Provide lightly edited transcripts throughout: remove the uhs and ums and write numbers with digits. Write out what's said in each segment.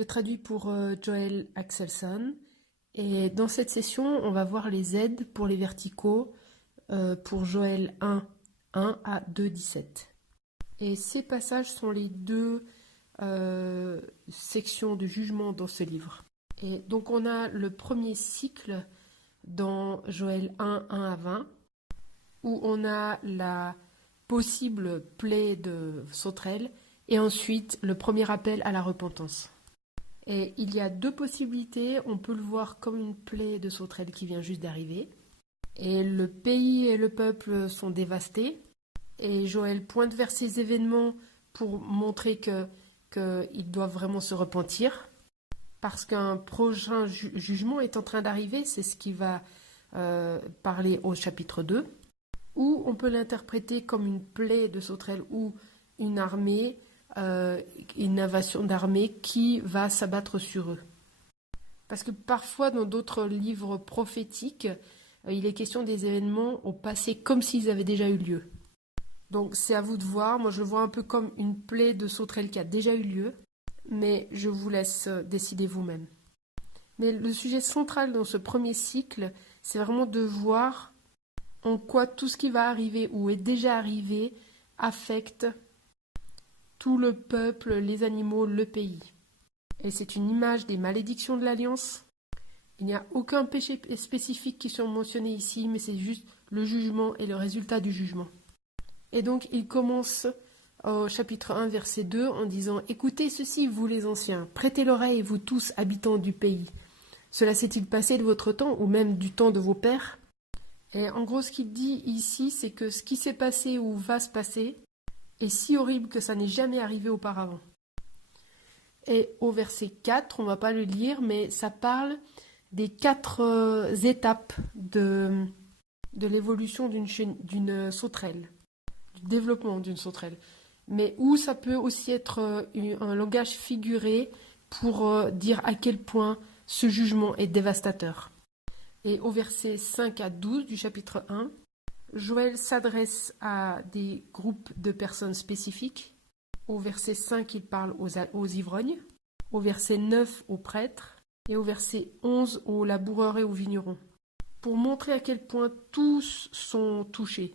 Je traduis pour Joel Axelson. Et dans cette session, on va voir les aides pour les verticaux pour Joël 1, 1 à 2, 17. Et ces passages sont les deux sections de jugement dans ce livre. Et donc on a le premier cycle dans Joël 1, 1 à 20, où on a la possible plaie de sauterelle et ensuite le premier appel à la repentance. Et il y a deux possibilités, on peut le voir comme une plaie de sauterelle qui vient juste d'arriver. Et le pays et le peuple sont dévastés. Et Joël pointe vers ces événements pour montrer qu'ils doivent vraiment se repentir. Parce qu'un prochain jugement est en train d'arriver, c'est ce qui va parler au chapitre 2. Ou on peut l'interpréter comme une plaie de sauterelle ou une armée, une invasion d'armée qui va s'abattre sur eux. Parce que parfois dans d'autres livres prophétiques, il est question des événements au passé comme s'ils avaient déjà eu lieu. Donc c'est à vous de voir, moi je le vois un peu comme une plaie de sauterelle qui a déjà eu lieu, mais je vous laisse décider vous-même. Mais le sujet central dans ce premier cycle, c'est vraiment de voir en quoi tout ce qui va arriver ou est déjà arrivé affecte tout le peuple, les animaux, le pays. Et c'est une image des malédictions de l'Alliance. Il n'y a aucun péché spécifique qui sont mentionnés ici, mais c'est juste le jugement et le résultat du jugement. Et donc il commence au chapitre 1, verset 2, en disant « Écoutez ceci, vous les anciens, prêtez l'oreille, vous tous, habitants du pays. Cela s'est-il passé de votre temps, ou même du temps de vos pères ?» Et en gros, ce qu'il dit ici, c'est que ce qui s'est passé ou va se passer est si horrible que ça n'est jamais arrivé auparavant. Et au verset 4, on ne va pas le lire, mais ça parle des 4 étapes de l'évolution d'une sauterelle, du développement d'une sauterelle. Mais où ça peut aussi être un langage figuré pour dire à quel point ce jugement est dévastateur. Et au verset 5 à 12 du chapitre 1, Joël s'adresse à des groupes de personnes spécifiques. Au verset 5, il parle aux ivrognes. Au verset 9, aux prêtres. Et au verset 11, aux laboureurs et aux vignerons. Pour montrer à quel point tous sont touchés.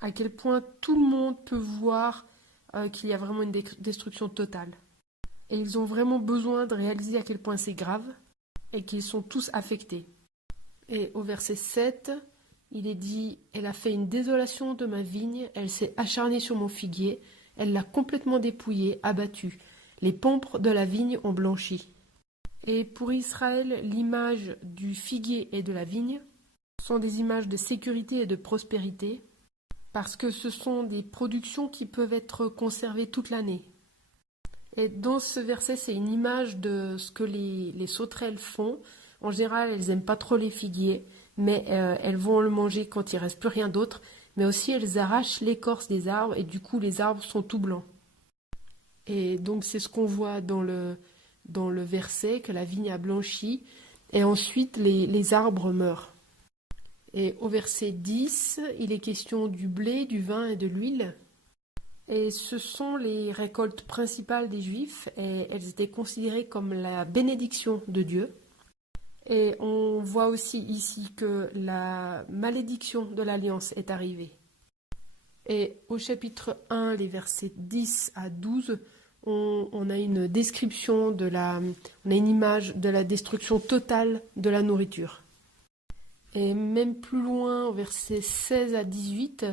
À quel point tout le monde peut voir qu'il y a vraiment une destruction totale. Et ils ont vraiment besoin de réaliser à quel point c'est grave et qu'ils sont tous affectés. Et au verset 7, il est dit « Elle a fait une désolation de ma vigne, elle s'est acharnée sur mon figuier, elle l'a complètement dépouillé, abattu. Les pampres de la vigne ont blanchi. » Et pour Israël, l'image du figuier et de la vigne sont des images de sécurité et de prospérité, parce que ce sont des productions qui peuvent être conservées toute l'année. Et dans ce verset, c'est une image de ce que les sauterelles font. En général, elles n'aiment pas trop les figuiers, mais elles vont le manger quand il ne reste plus rien d'autre. Mais aussi, elles arrachent l'écorce des arbres et du coup, les arbres sont tout blancs. Et donc, c'est ce qu'on voit dans le verset, que la vigne a blanchi. Et ensuite, les arbres meurent. Et au verset 10, il est question du blé, du vin et de l'huile. Et ce sont les récoltes principales des Juifs et elles étaient considérées comme la bénédiction de Dieu. Et on voit aussi ici que la malédiction de l'Alliance est arrivée. Et au chapitre 1, les versets 10 à 12, on a une description on a une image de la destruction totale de la nourriture. Et même plus loin, au verset 16 à 18,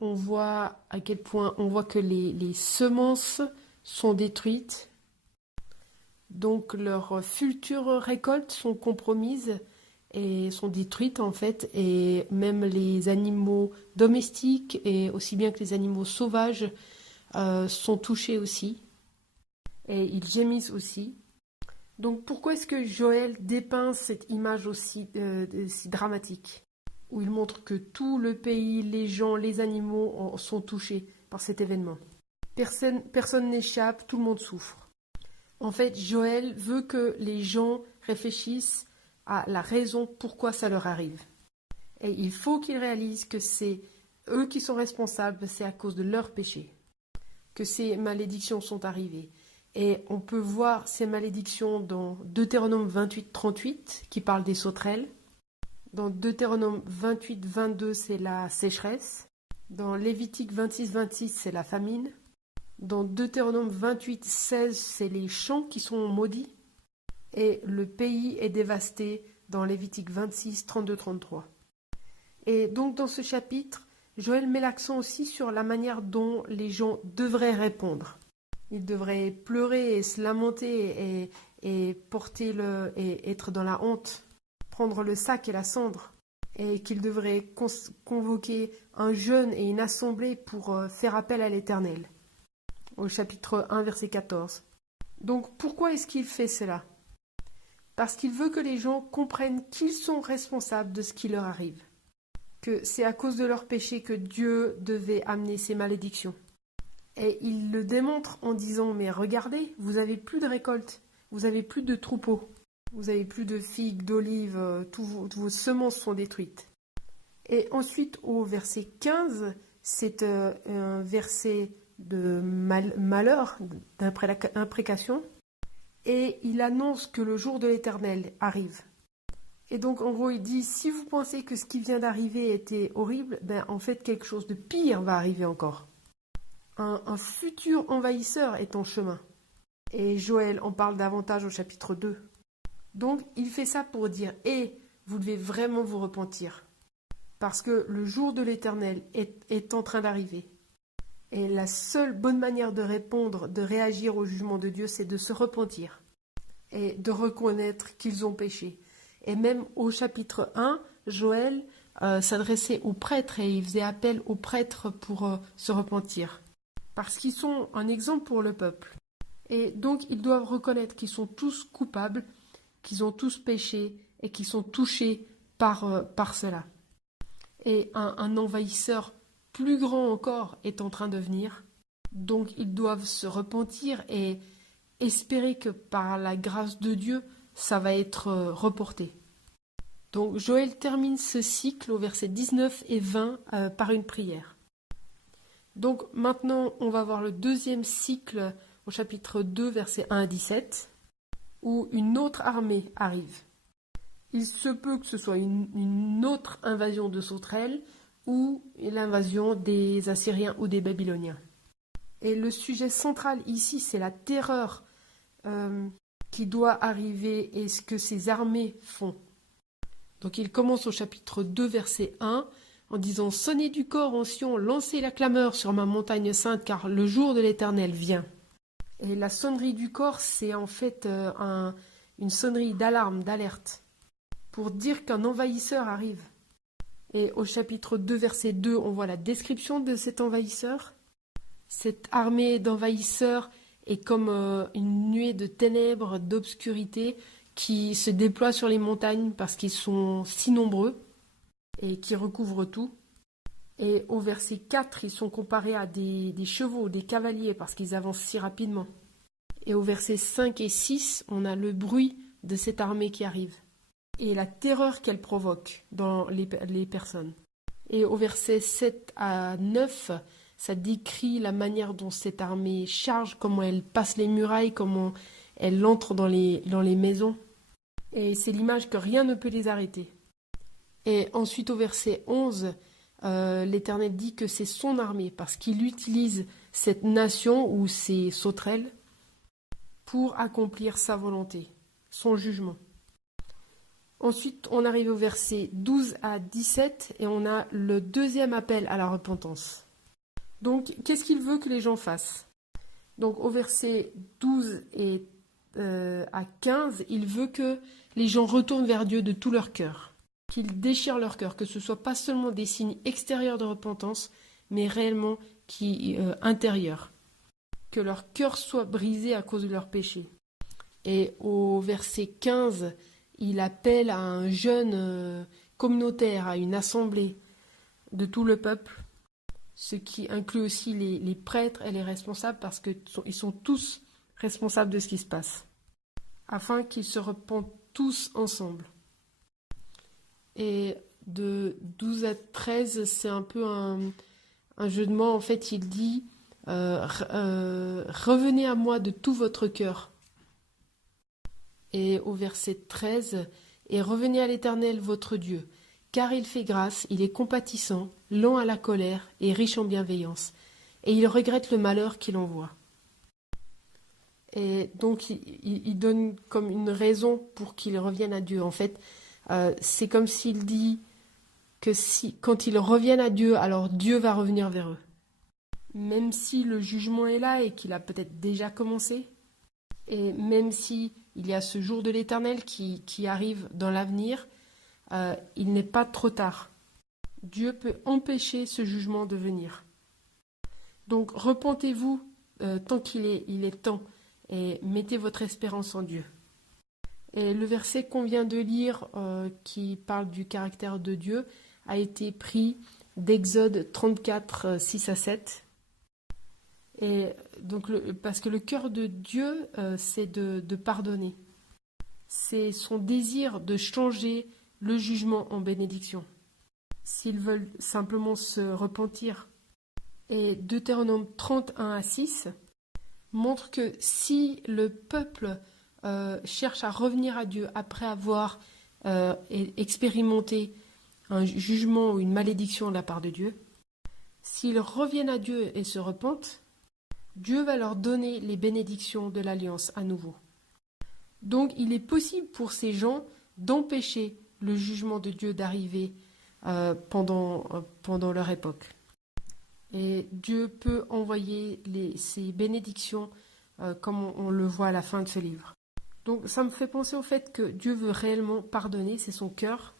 on voit à quel point que les semences sont détruites. Donc leurs futures récoltes sont compromises et sont détruites en fait. Et même les animaux domestiques et aussi bien que les animaux sauvages sont touchés aussi. Et ils gémissent aussi. Donc pourquoi est-ce que Joël dépeint cette image aussi si dramatique, où il montre que tout le pays, les gens, les animaux sont touchés par cet événement? Personne n'échappe, tout le monde souffre. En fait, Joël veut que les gens réfléchissent à la raison pourquoi ça leur arrive. Et il faut qu'ils réalisent que c'est eux qui sont responsables, c'est à cause de leurs péchés que ces malédictions sont arrivées. Et on peut voir ces malédictions dans Deutéronome 28-38, qui parle des sauterelles. Dans Deutéronome 28-22, c'est la sécheresse. Dans Lévitique 26-26, c'est la famine. Dans Deutéronome 28-16, c'est les champs qui sont maudits. Et le pays est dévasté dans Lévitique 26, 32-33. Et donc dans ce chapitre, Joël met l'accent aussi sur la manière dont les gens devraient répondre. Ils devraient pleurer et se lamenter et et être dans la honte, prendre le sac et la cendre, et qu'ils devraient convoquer un jeûne et une assemblée pour faire appel à l'Éternel. Au chapitre 1, verset 14. Donc pourquoi est-ce qu'il fait cela? Parce qu'il veut que les gens comprennent qu'ils sont responsables de ce qui leur arrive. Que c'est à cause de leur péché que Dieu devait amener ces malédictions. Et il le démontre en disant, mais regardez, vous n'avez plus de récolte, vous n'avez plus de troupeaux, vous n'avez plus de figues, d'olives, toutes vos semences sont détruites. Et ensuite, au verset 15, c'est un verset de malheur, d'imprécation, et il annonce que le jour de l'Éternel arrive. Et donc, en gros, il dit, si vous pensez que ce qui vient d'arriver était horrible, ben en fait, quelque chose de pire va arriver encore. Un futur envahisseur est en chemin. Et Joël en parle davantage au chapitre 2. Donc, il fait ça pour dire, vous devez vraiment vous repentir. Parce que le jour de l'Éternel est en train d'arriver. Et la seule bonne manière de répondre, de réagir au jugement de Dieu, c'est de se repentir. Et de reconnaître qu'ils ont péché. Et même au chapitre 1, Joël s'adressait aux prêtres et il faisait appel aux prêtres pour se repentir. Parce qu'ils sont un exemple pour le peuple. Et donc, ils doivent reconnaître qu'ils sont tous coupables, qu'ils ont tous péché et qu'ils sont touchés par cela. Et un envahisseur plus grand encore est en train de venir. Donc, ils doivent se repentir et espérer que par la grâce de Dieu, ça va être reporté. Donc, Joël termine ce cycle au verset 19 et 20 par une prière. Donc maintenant, on va voir le deuxième cycle au chapitre 2, versets 1 à 17, où une autre armée arrive. Il se peut que ce soit une autre invasion de sauterelles ou l'invasion des Assyriens ou des Babyloniens. Et le sujet central ici, c'est la terreur qui doit arriver et ce que ces armées font. Donc il commence au chapitre 2, verset 1, en disant « Sonnez du cor en Sion, lancez la clameur sur ma montagne sainte, car le jour de l'Éternel vient. » Et la sonnerie du cor, c'est en fait une sonnerie d'alarme, d'alerte, pour dire qu'un envahisseur arrive. Et au chapitre 2, verset 2, on voit la description de cet envahisseur. Cette armée d'envahisseurs est comme une nuée de ténèbres, d'obscurité, qui se déploie sur les montagnes parce qu'ils sont si nombreux et qui recouvrent tout. Et au verset 4, ils sont comparés à des chevaux, des cavaliers, parce qu'ils avancent si rapidement. Et au verset 5 et 6, on a le bruit de cette armée qui arrive et la terreur qu'elle provoque dans les personnes. Et au verset 7 à 9, ça décrit la manière dont cette armée charge, comment elle passe les murailles, comment elle entre dans les maisons. Et c'est l'image que rien ne peut les arrêter. Et ensuite au verset 11, l'Éternel dit que c'est son armée, parce qu'il utilise cette nation ou ces sauterelles pour accomplir sa volonté, son jugement. Ensuite, on arrive au verset 12 à 17 et on a le deuxième appel à la repentance. Donc, qu'est-ce qu'il veut que les gens fassent? Donc, au verset 12 et à 15, il veut que les gens retournent vers Dieu de tout leur cœur, qu'ils déchirent leur cœur, que ce ne soit pas seulement des signes extérieurs de repentance, mais réellement intérieurs, que leur cœur soit brisé à cause de leur péché. Et au verset 15, il appelle à un jeûne communautaire, à une assemblée de tout le peuple, ce qui inclut aussi les prêtres et les responsables, parce qu'ils sont tous responsables de ce qui se passe, afin qu'ils se repentent tous ensemble. Et de 12 à 13, c'est un peu un jeu de mots. En fait, il dit Revenez à moi de tout votre cœur. Et au verset 13, et revenez à l'Éternel votre Dieu, car il fait grâce, il est compatissant, lent à la colère et riche en bienveillance, et il regrette le malheur qu'il envoie. Et donc il donne comme une raison pour qu'ils reviennent à Dieu. En fait, c'est comme s'il dit que quand ils reviennent à Dieu, alors Dieu va revenir vers eux. Même si le jugement est là et qu'il a peut-être déjà commencé, et même si il y a ce jour de l'Éternel qui arrive dans l'avenir, il n'est pas trop tard. Dieu peut empêcher ce jugement de venir. Donc repentez-vous tant qu'il est temps et mettez votre espérance en Dieu. Et le verset qu'on vient de lire qui parle du caractère de Dieu a été pris d'Exode 34, 6 à 7. Et donc, parce que le cœur de Dieu, c'est de pardonner. C'est son désir de changer le jugement en bénédiction. S'ils veulent simplement se repentir. Et Deutéronome 31 à 6 montre que si le peuple cherche à revenir à Dieu après avoir expérimenté un jugement ou une malédiction de la part de Dieu, s'ils reviennent à Dieu et se repentent, Dieu va leur donner les bénédictions de l'alliance à nouveau. Donc il est possible pour ces gens d'empêcher le jugement de Dieu d'arriver pendant leur époque. Et Dieu peut envoyer ces bénédictions comme on le voit à la fin de ce livre. Donc ça me fait penser au fait que Dieu veut réellement pardonner, c'est son cœur.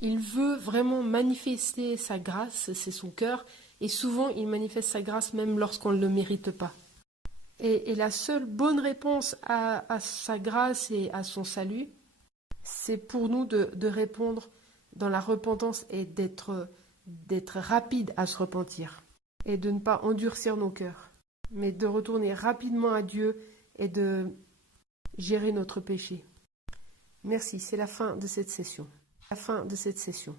Il veut vraiment manifester sa grâce, c'est son cœur. Et souvent, il manifeste sa grâce même lorsqu'on ne le mérite pas. Et la seule bonne réponse à sa grâce et à son salut, c'est pour nous de répondre dans la repentance et d'être rapide à se repentir. Et de ne pas endurcir nos cœurs, mais de retourner rapidement à Dieu et de gérer notre péché. Merci, c'est la fin de cette session. La fin de cette session.